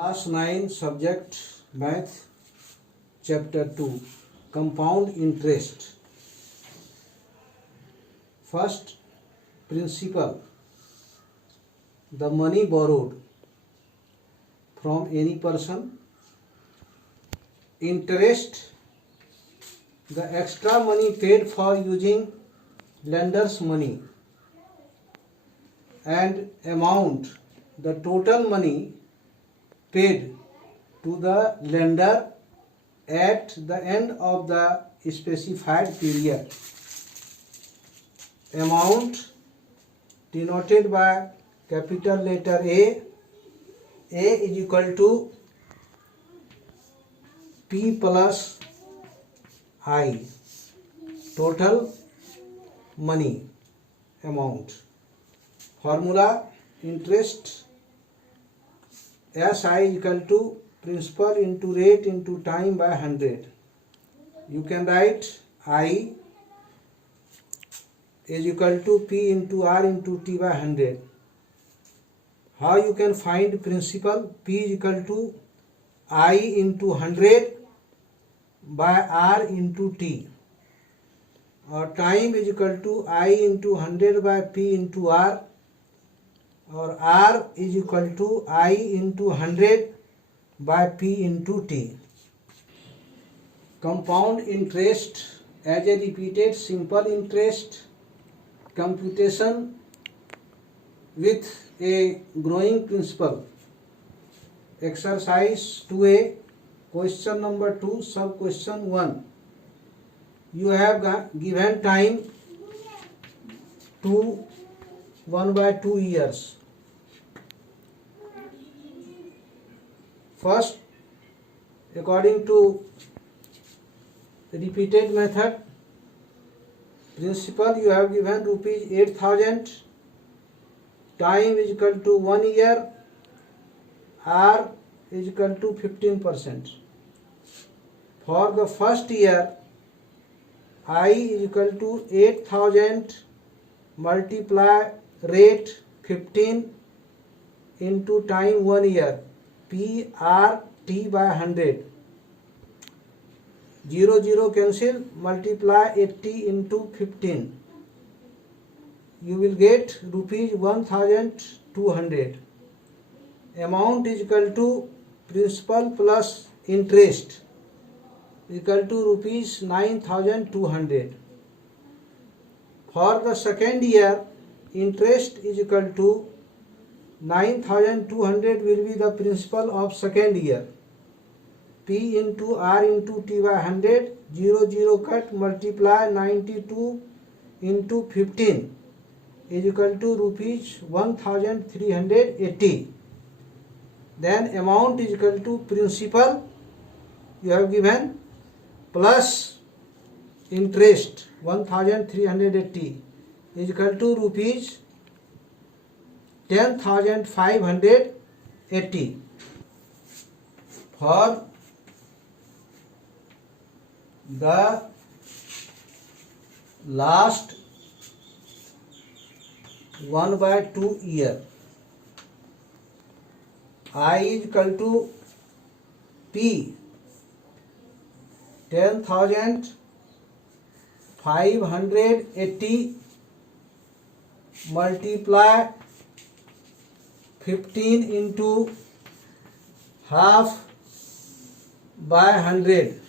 Class 9 subject Math Chapter 2 Compound Interest. First principle: the money borrowed from any person. Interest: the extra money paid for using lender's money. And amount: the total money paid to the lender at the end of the specified period. Amount denoted by capital letter A is equal to P plus I, total money amount. Formula: interest SI is equal to principal into rate into time by 100. You can write I is equal to P into R into T by 100. How you can find principal? P is equal to I into 100 by R into T. Or time is equal to I into 100 by P into R. Or R is equal to I into 100 by P into T. Compound interest as a repeated simple interest computation with a growing principal. Exercise 2A, question number 2, sub question 1. You have given time to 1 by 2 years. First, according to repeated method, principal you have given rupees 8,000, time is equal to 1 year, R is equal to 15%. For the first year, I is equal to 8,000 multiply rate 15 into time 1 year, P R T by 100. 0 0 cancel, multiply 80 into 15. You will get rupees 1,200. Amount is equal to principal plus interest equal to rupees 9,200. For the second year, interest is equal to 9,200 will be the principal of second year. P into R into T by 100, 0 0 cut, multiply 92 into 15 is equal to rupees 1,380. Then amount is equal to principal you have given plus interest 1,380 is equal to rupees 10,580. For the last 1 by 2 year, I is equal to P 10,580 multiply 15 into half by 100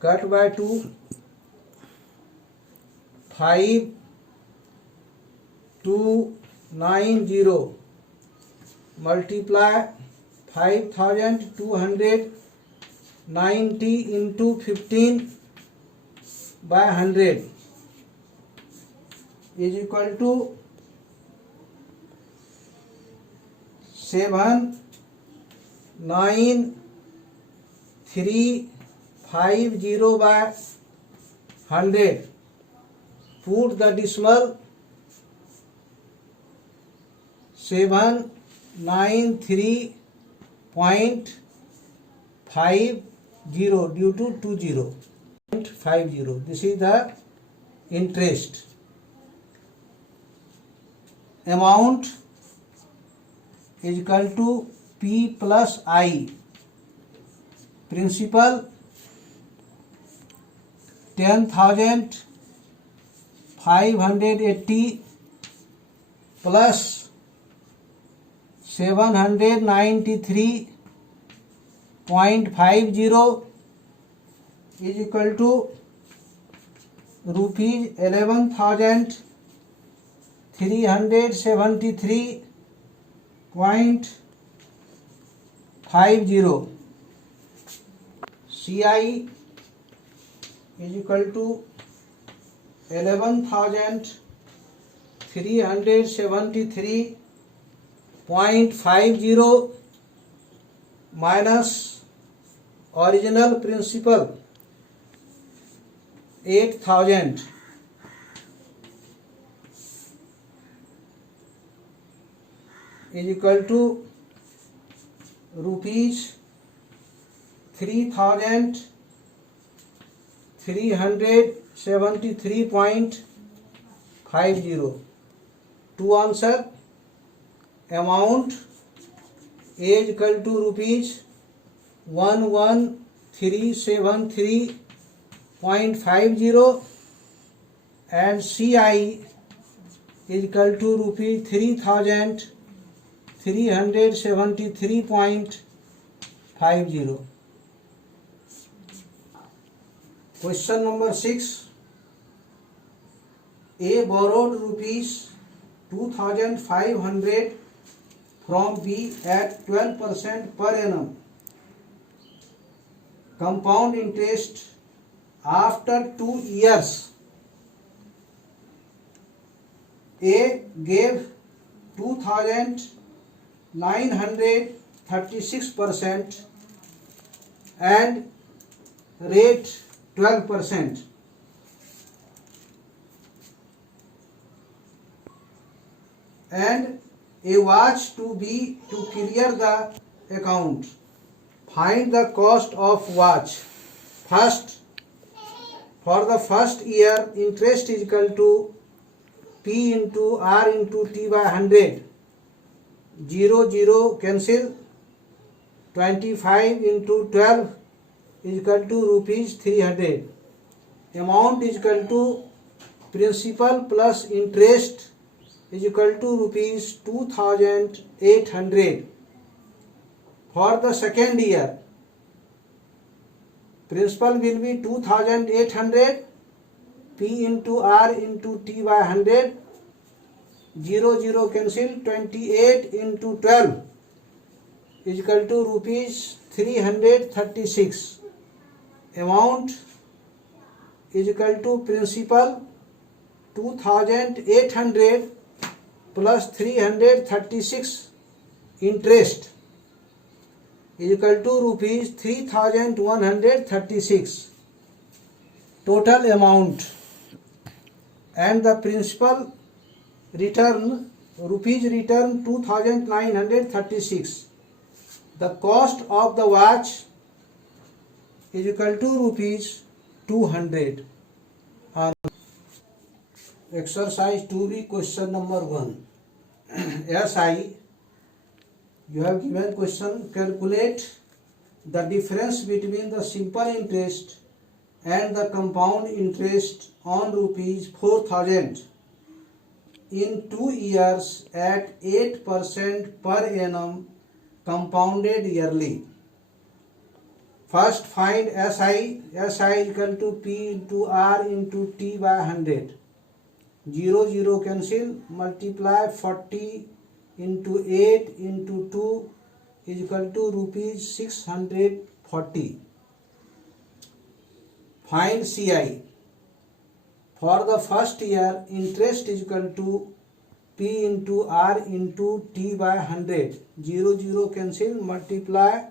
cut by 2, 5,290 multiply 5,290 into 15 by 100 is equal to 79350 by 100. Put the decimal 793.50 due to 20. 0.50. This is the interest. Amount is equal to P plus I. Principal 10,580 plus 793.50 is equal to rupees 11,373.50. CI is equal to 11,373.50 minus original principal 8,000 is equal to rupees 3,373.50. To answer, amount is equal to rupees 11,373.50 and CI is equal to rupees 3,373.50. Question number 6. A borrowed rupees 2,500 from B at 12% per annum. Compound interest after 2 years. A gave 2,936% and rate 12%. And a watch to B to clear the account. Find the cost of watch. First, for the first year, interest is equal to P into R into T by 100. 0, 0 cancel. 25 into 12 is equal to rupees 300. Amount is equal to principal plus interest is equal to rupees 2,800. For the second year, principal will be 2,800, P into R into T by 100, 0, 0 cancel, 28 into 12 is equal to rupees 336. Amount is equal to principal 2,800 plus 336 interest is equal to rupees 3,136 total amount, and the principal return rupees return 2,936. The cost of the watch is equal to rupees 200. Exercise 2B, question number 1. SI, you have given question, calculate the difference between the simple interest and the compound interest on rupees 4,000 in 2 years at 8% per annum compounded yearly. First find SI. SI is equal to P into R into T by 100. 0, 0 cancel, multiply 40 into 8 into 2 is equal to rupees 640. Find CI. For the first year, interest is equal to P into R into T by 100. 0, 0 cancel, multiply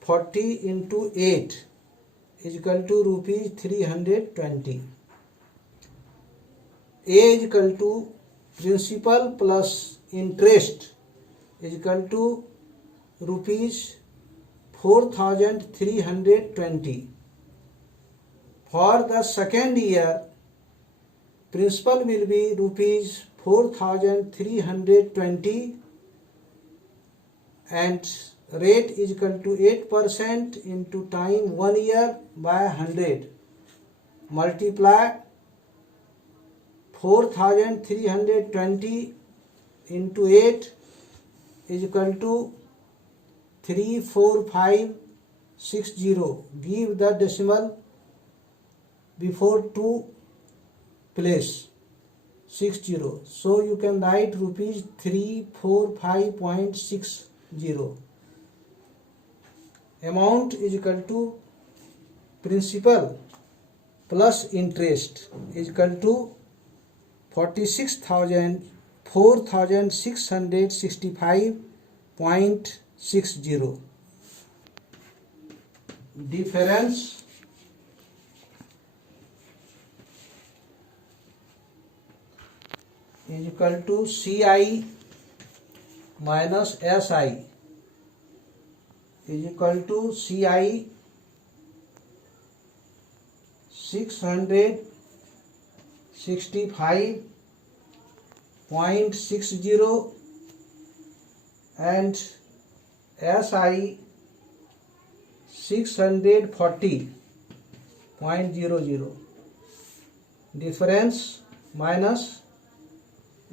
40 into 8 is equal to rupees 320. A is equal to principal plus interest is equal to rupees 4,320. For the second year, principal will be rupees 4,320 and rate is equal to 8% into time 1 year by 100, multiply 4320 into 8 is equal to 34560. Give the decimal before 2 place 60. So you can write rupees 345.60. Amount is equal to principal plus interest is equal to 46,665.60. Difference is equal to CI minus SI is equal to CI 665.60 and SI 640.00. Difference minus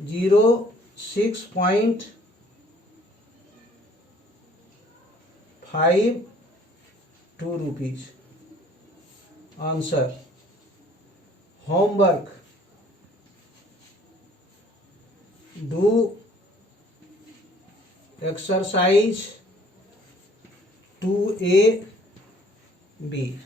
0.52 rupees. Answer. Homework. Do exercise 2A B.